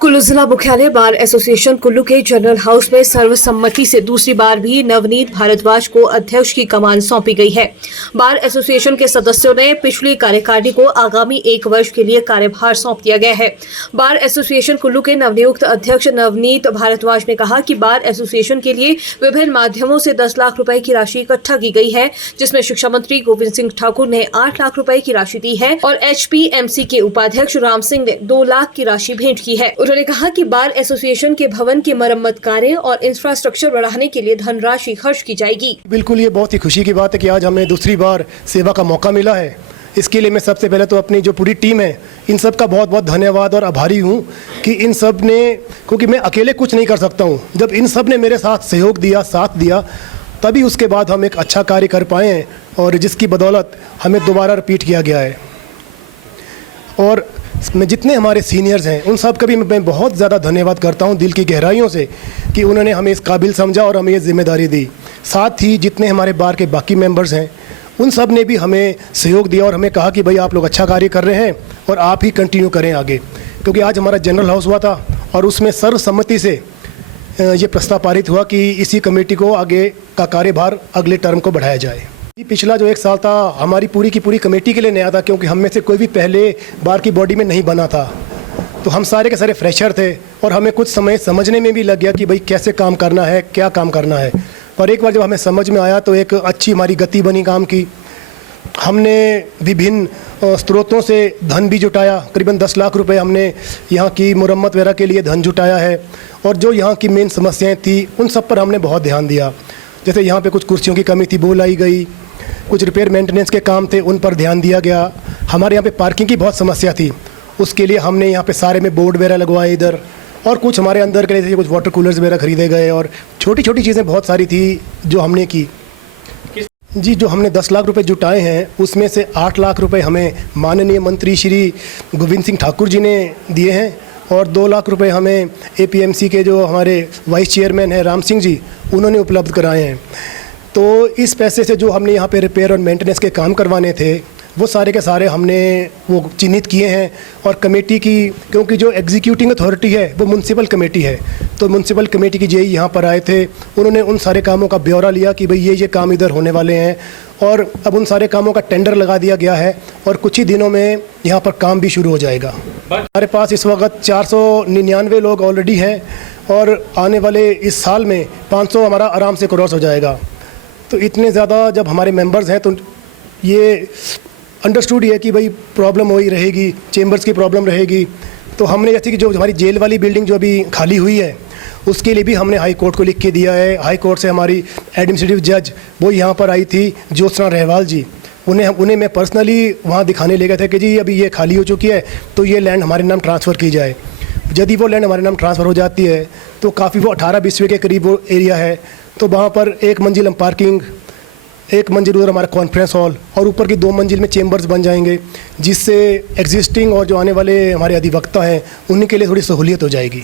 कुल्लू जिला मुख्यालय bar association Kullu के जनरल हाउस में सर्वसम्मति से दूसरी बार भी नवनीत भारद्वाज को अध्यक्ष की कमान सौंपी गई है। बार एसोसिएशन के सदस्यों ने पिछली कार्यकारिणी को आगामी 1 वर्ष के लिए कार्यभार सौंप दिया गया है। बार एसोसिएशन कुल्लू के नवनियुक्त अध्यक्ष नवनीत भारद्वाज ने कहा कि बार एसोसिएशन के लिए विभिन्न माध्यमों से 10 लाख रुपए की राशि इकट्ठा की गई है, जिसमें शिक्षा मंत्री गोविंद सिंह ठाकुर ने 8 लाख रुपए की राशि दी है और HPMC के उपाध्यक्ष राम सिंह ने 2 लाख की राशि भेंट की है। उन्होंने कहा कि बार एसोसिएशन के भवन की मरम्मत कार्य और इंफ्रास्ट्रक्चर बढ़ाने के लिए धनराशि खर्च की जाएगी। बिल्कुल, ये बहुत ही खुशी की बात है कि आज हमें दूसरी बार सेवा का मौका मिला है। इसके लिए मैं सबसे पहले तो अपनी जो पूरी टीम है इन सब का बहुत बहुत धन्यवाद और आभारी हूँ कि इन सब ने, क्योंकि मैं अकेले कुछ नहीं कर सकता हूँ, जब इन सब ने मेरे साथ सहयोग दिया, साथ दिया, तभी उसके बाद हम एक अच्छा कार्य कर पाए हैं और जिसकी बदौलत हमें दोबारा रिपीट किया गया है। और मैं जितने हमारे सीनियर्स हैं उन सब का भी मैं बहुत ज़्यादा धन्यवाद करता हूं दिल की गहराइयों से कि उन्होंने हमें इस काबिल समझा और हमें ये जिम्मेदारी दी। साथ ही जितने हमारे बार के बाकी मेंबर्स हैं उन सब ने भी हमें सहयोग दिया और हमें कहा कि भाई आप लोग अच्छा कार्य कर रहे हैं और आप ही कंटिन्यू करें आगे, क्योंकि आज हमारा जनरल हाउस हुआ था और उसमें सर्वसम्मति से ये प्रस्ताव पारित हुआ कि इसी कमेटी को आगे का कार्यभार अगले टर्म को बढ़ाया जाए। पिछला जो 1 साल था हमारी पूरी की पूरी कमेटी के लिए नया था, क्योंकि हम में से कोई भी पहले बार की बॉडी में नहीं बना था, तो हम सारे के सारे फ्रेशर थे और हमें कुछ समय समझने में भी लग गया कि भाई कैसे काम करना है, क्या काम करना है। पर एक बार जब हमें समझ में आया तो एक अच्छी हमारी गति बनी काम की। हमने विभिन्न स्रोतों से धन भी जुटाया, करीबन 10 लाख रुपए हमने यहाँ की मुरम्मत वगैरह के लिए धन जुटाया है और जो यहाँ की मेन समस्याएँ थी उन सब पर हमने बहुत ध्यान दिया। जैसे यहाँ पे कुछ कुर्सियों की कमी थी वो लाई गई, कुछ रिपेयर मेंटेनेंस के काम थे उन पर ध्यान दिया गया। हमारे यहाँ पे पार्किंग की बहुत समस्या थी, उसके लिए हमने यहाँ पे सारे में बोर्ड वगैरह लगवाए इधर, और कुछ हमारे अंदर के लिए कुछ वाटर कूलर्स वगैरह खरीदे गए और छोटी छोटी चीज़ें बहुत सारी थी जो हमने की। जी, जो हमने 10 लाख रुपए जुटाए हैं उसमें से 8 लाख रुपए हमें माननीय मंत्री श्री गोविंद सिंह ठाकुर जी ने दिए हैं और 2 लाख रुपए हमें APMC के जो हमारे वाइस चेयरमैन हैं राम सिंह जी, उन्होंने उपलब्ध कराए हैं। तो इस पैसे से जो हमने यहाँ पे रिपेयर और मेंटेनेंस के काम करवाने थे वो सारे के सारे हमने वो चिन्हित किए हैं और कमेटी की, क्योंकि जो एग्जीक्यूटिंग अथॉरिटी है वो म्यूनसिपल कमेटी है, तो म्यूनसिपल कमेटी की जेई यहाँ पर आए थे, उन्होंने उन सारे कामों का ब्यौरा लिया कि भाई ये काम इधर होने वाले हैं और अब उन सारे कामों का टेंडर लगा दिया गया है और कुछ ही दिनों में यहाँ पर काम भी शुरू हो जाएगा। हमारे पास इस वक्त 499 लोग ऑलरेडी हैं और आने वाले इस साल में 500 हमारा आराम से क्रॉस हो जाएगा। तो इतने ज़्यादा जब हमारे मेंबर्स हैं तो ये अंडरस्टूड है कि भाई प्रॉब्लम वही रहेगी, चेंबर्स की प्रॉब्लम रहेगी। तो हमने जैसे कि जो हमारी जेल वाली बिल्डिंग जो अभी खाली हुई है उसके लिए भी हमने हाई कोर्ट को लिख के दिया है। हाई कोर्ट से हमारी एडमिनिस्ट्रेटिव जज वो यहाँ पर आई थी ज्योत्सना रहवाल जी, उन्हें मैं पर्सनली वहाँ दिखाने ले गए थे कि जी अभी ये खाली हो चुकी है तो ये लैंड हमारे नाम ट्रांसफ़र की जाए। यदि वो लैंड हमारे नाम ट्रांसफ़र हो जाती है तो काफ़ी वो 18 बिस्वे के करीब वो एरिया है, तो वहाँ पर 1 मंजिल हम पार्किंग, 1 मंजिल उधर हमारा कॉन्फ्रेंस हॉल और ऊपर की 2 मंजिल में चेंबर्स बन जाएंगे, जिससे एग्जिस्टिंग और जो आने वाले हमारे अधिवक्ता हैं उन्हीं के लिए थोड़ी सहूलियत हो जाएगी।